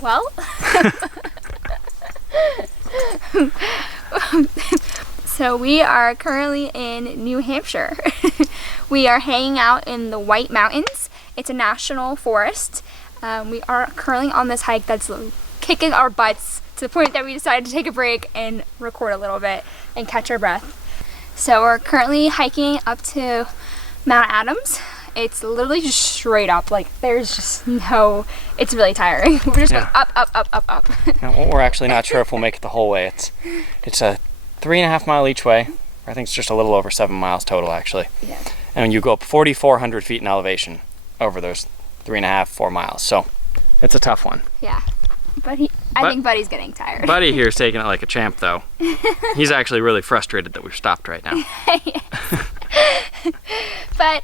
Well, so we are currently in New Hampshire. We are hanging out in the White Mountains. It's a national forest. We are currently on this hike that's kicking our butts to the point that we decided to take a break and record a little bit and catch our breath. So we're currently hiking up to Mount Adams. It's literally just straight up, like there's just no, it's really tiring. We're just going up, up, up, up, up. Now, we're actually not sure if we'll make it the whole way. It's a 3.5 mile each way. I think it's just a little over 7 miles total actually. Yeah. And you go up 4,400 feet in elevation over those 3.5, 4 miles. So it's a tough one. Yeah. But I think Buddy's getting tired. Buddy here's taking it like a champ though. He's actually really frustrated that we've stopped right now. But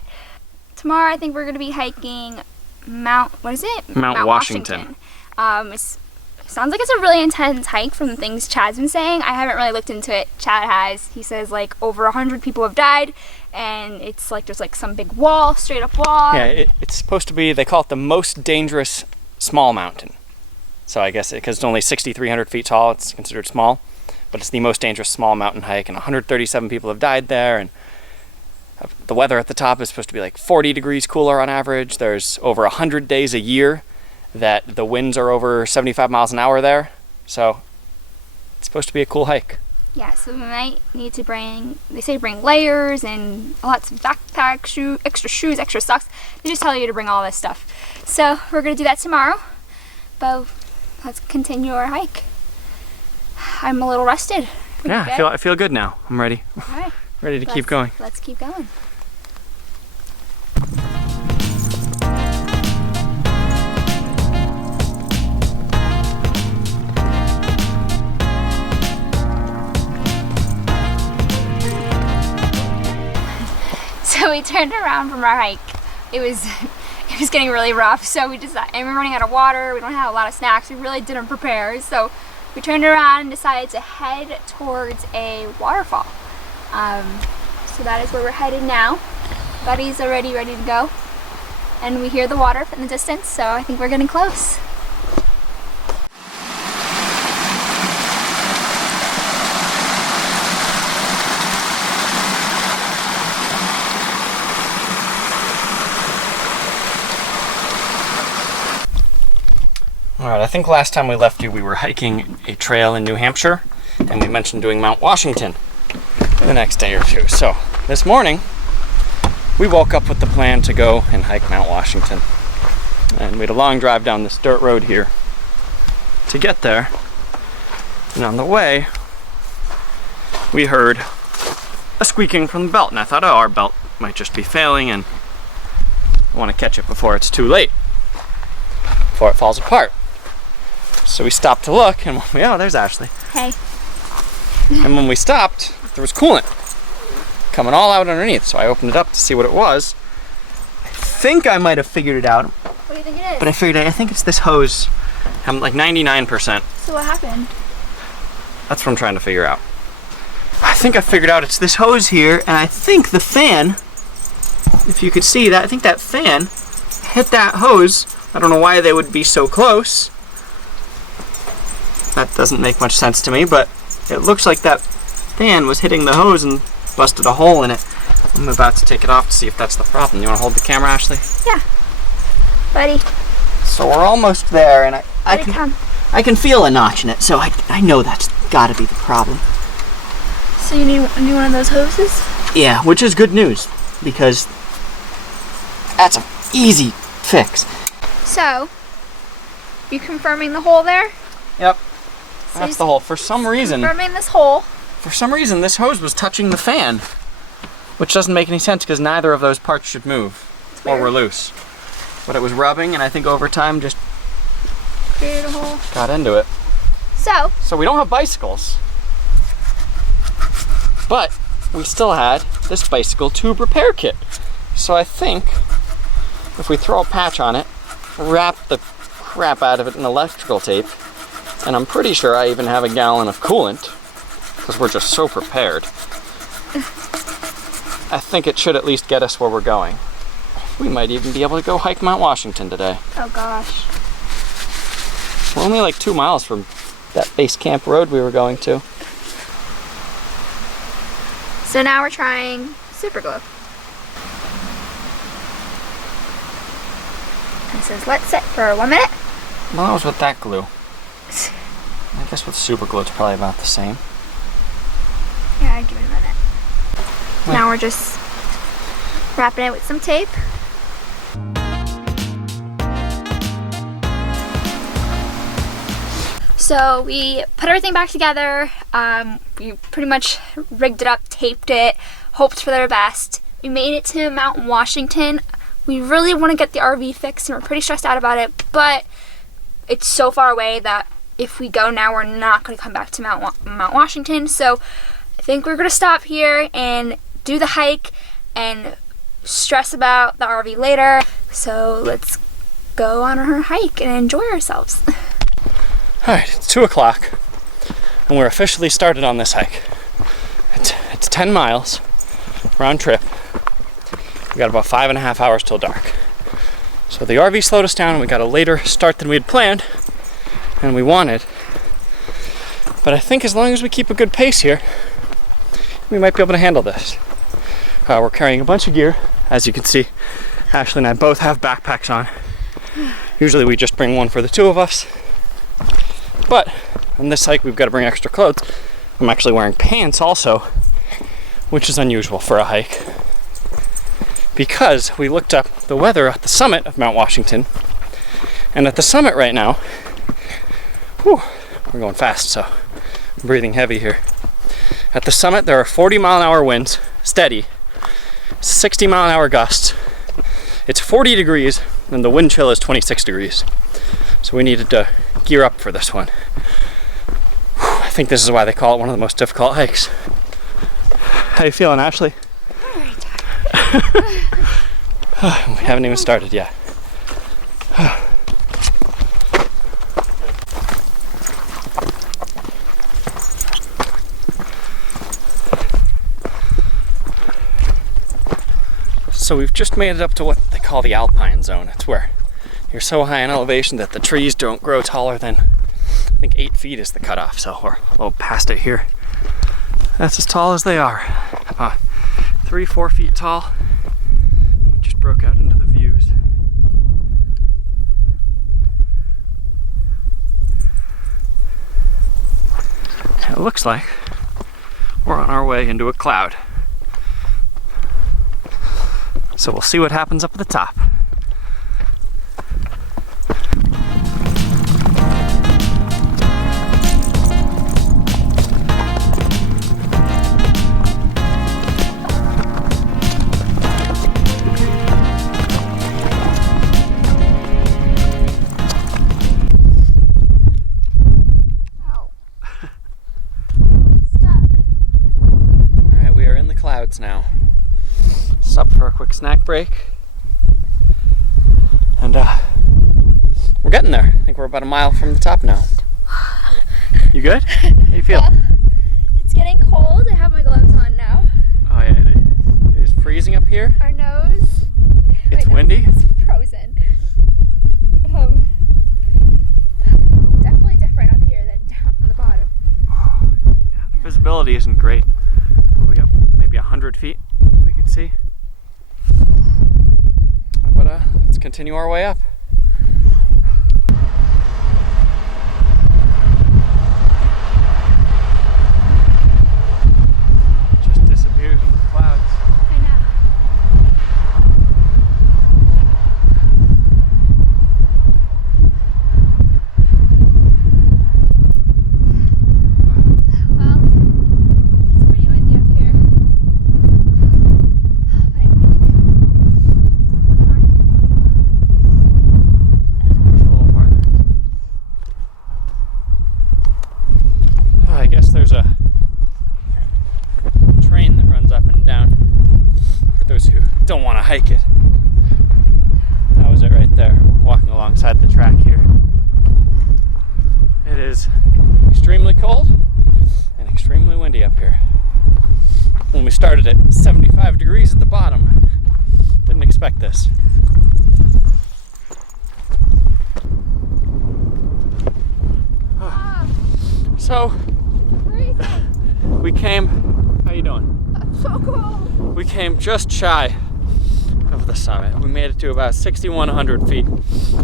tomorrow I think we're going to be hiking Mount Washington. Sounds like it's a really intense hike from the things Chad's been saying. I haven't really looked into it. Chad has. He says like over 100 people have died, and it's like there's like some big wall, straight up wall. Yeah, it's supposed to be, they call it the most dangerous small mountain. So I guess because it's only 6,300 feet tall, it's considered small, but it's the most dangerous small mountain hike, and 137 people have died there, and the weather at the top is supposed to be like 40 degrees cooler on average. There's over 100 days a year that the winds are over 75 miles an hour there, so it's supposed to be a cool hike. Yeah, so we might need to bring layers and lots of backpack, extra shoes, extra socks. They just tell you to bring all this stuff. So we're going to do that tomorrow, but let's continue our hike. I'm a little rested. Yeah, I feel good now. I'm ready. All right. Ready to keep going. Let's keep going. So we turned around from our hike. It was getting really rough, so we decided, and we're running out of water, we don't have a lot of snacks, we really didn't prepare, so we turned around and decided to head towards a waterfall. So that is where we're headed now. Buddy's already ready to go, and we hear the water in the distance, so I think we're getting close. Alright, I think last time we left you we were hiking a trail in New Hampshire, and we mentioned doing Mount Washington the next day or two. So this morning we woke up with the plan to go and hike Mount Washington, and we had a long drive down this dirt road here to get there, and on the way we heard a squeaking from the belt, and I thought, oh, our belt might just be failing and I want to catch it before it's too late, before it falls apart. So we stopped to look, and oh, there's Ashley. Hey. And when we stopped, there was coolant coming all out underneath. So I opened it up to see what it was. I think I might have figured it out. What do you think it is? But I think it's this hose. I'm like 99%. So what happened? That's what I'm trying to figure out. I think I figured out it's this hose here, and I think the fan, if you could see that, I think that fan hit that hose. I don't know why they would be so close. That doesn't make much sense to me, but it looks like that fan was hitting the hose and busted a hole in it. I'm about to take it off to see if that's the problem. You want to hold the camera, Ashley? Yeah. Buddy. So we're almost there, and I can feel a notch in it, so I know that's got to be the problem. So you need one of those hoses? Yeah, which is good news, because that's an easy fix. So, you confirming the hole there? Yep. So that's the hole. For some reason, confirming this hole. For some reason, this hose was touching the fan, which doesn't make any sense because neither of those parts should move or were loose. But it was rubbing, and I think over time just created a hole. Got into it. So we don't have bicycles, but we still had this bicycle tube repair kit. So I think if we throw a patch on it, wrap the crap out of it in electrical tape, and I'm pretty sure I even have a gallon of coolant, because we're just so prepared. I think it should at least get us where we're going. We might even be able to go hike Mount Washington today. Oh gosh. We're only like 2 miles from that base camp road we were going to. So now we're trying super glue. And it says let's sit for 1 minute. Well, that was with that glue. I guess with super glue it's probably about the same. Yeah, give it a minute. Wait. Now we're just wrapping it with some tape. So we put everything back together. We pretty much rigged it up, taped it, hoped for their best. We made it to Mount Washington. We really want to get the RV fixed and we're pretty stressed out about it, but it's so far away that if we go now, we're not going to come back to Mount Washington. So I think we're going to stop here and do the hike and stress about the RV later. So let's go on our hike and enjoy ourselves. All right, it's 2 o'clock and we're officially started on this hike. It's 10 miles round trip. We got about 5.5 hours till dark. So the RV slowed us down and we got a later start than we had planned and we wanted. But I think as long as we keep a good pace here, we might be able to handle this. We're carrying a bunch of gear. As you can see, Ashley and I both have backpacks on. Usually we just bring one for the two of us. But on this hike, we've got to bring extra clothes. I'm actually wearing pants also, which is unusual for a hike. Because we looked up the weather at the summit of Mount Washington. And at the summit right now, whew, we're going fast, so I'm breathing heavy here. At the summit, there are 40-mile-an-hour winds, steady, 60-mile-an-hour gusts. It's 40 degrees, and the wind chill is 26 degrees. So we needed to gear up for this one. Whew, I think this is why they call it one of the most difficult hikes. How you feeling, Ashley? Very tired. We haven't even started yet. So we've just made it up to what they call the alpine zone. It's where you're so high in elevation that the trees don't grow taller than, I think 8 feet is the cutoff, so we're a little past it here. That's as tall as they are. 3-4 feet tall. We just broke out into the views. It looks like we're on our way into a cloud. So we'll see what happens up at the top. Now. Stop for a quick snack break. And we're getting there. I think we're about a mile from the top now. You good? How you feel? Well, it's getting cold. I have my gloves on now. Oh yeah, it is freezing up here. Our nose. It's windy. It's frozen. Definitely different up here than down on the bottom. Yeah, the visibility isn't great. We got maybe 100 feet we can see. But let's continue our way up. Just disappeared into the clouds. I know. Well, it's pretty windy up here. But I need Push a little farther. I guess there's a train that runs up and down for those who don't want to hike it. That was it right there. We're walking alongside the track here. It is extremely cold and extremely windy up here. When we started at 75 degrees at the bottom, didn't expect this. So we came, how you doing? I'm so cold. We came just shy of the summit. We made it to about 6,100 feet.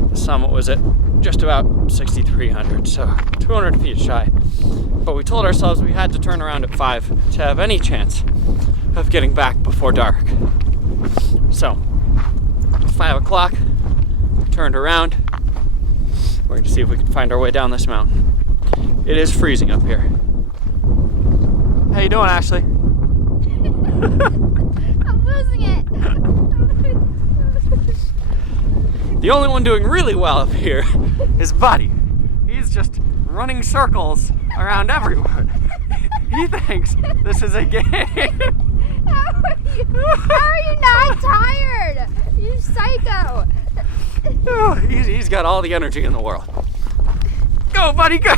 The summit was at just about 6,300, so 200 feet shy. But we told ourselves we had to turn around at 5 to have any chance of getting back before dark. So, 5 o'clock, turned around. We're going to see if we can find our way down this mountain. It is freezing up here. How you doing, Ashley? I'm losing it. The only one doing really well up here is Buddy. He's just running circles around everyone. He thinks this is a game. How are you not tired? You psycho. Oh, he's got all the energy in the world. Go, Buddy, go!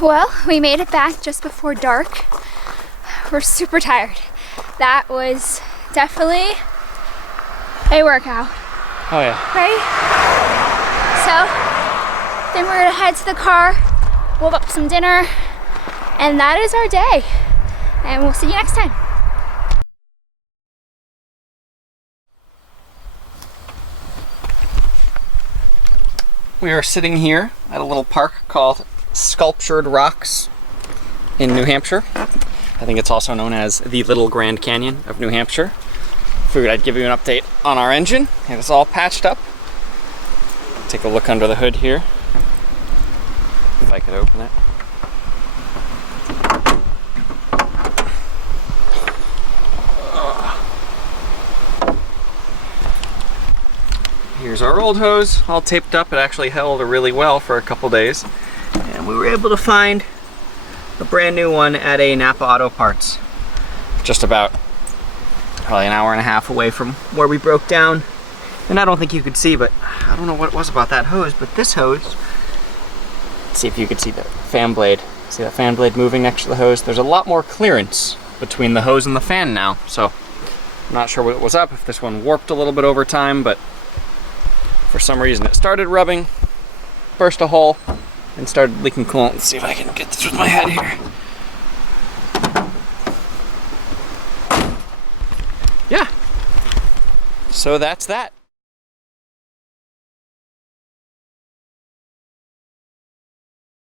Well, we made it back just before dark. We're super tired. That was definitely a workout, Oh yeah. right? So, then we're gonna head to the car, whip up some dinner, and that is our day. And we'll see you next time. We are sitting here at a little park called Sculptured Rocks in New Hampshire. I think it's also known as the Little Grand Canyon of New Hampshire. Figured I'd give you an update on our engine. It is all patched up. Take a look under the hood here. If I could open it. Here's our old hose, all taped up. It actually held really well for a couple days. And we were able to find a brand new one at a Napa Auto Parts. Just about probably an hour and a half away from where we broke down. And I don't think you could see, but I don't know what it was about that hose, but this hose, let's see if you could see the fan blade. See that fan blade moving next to the hose? There's a lot more clearance between the hose and the fan now, so I'm not sure what was up, if this one warped a little bit over time, but for some reason it started rubbing, burst a hole, and started leaking coolant. Let's see if I can get this with my head here. Yeah. So that's that.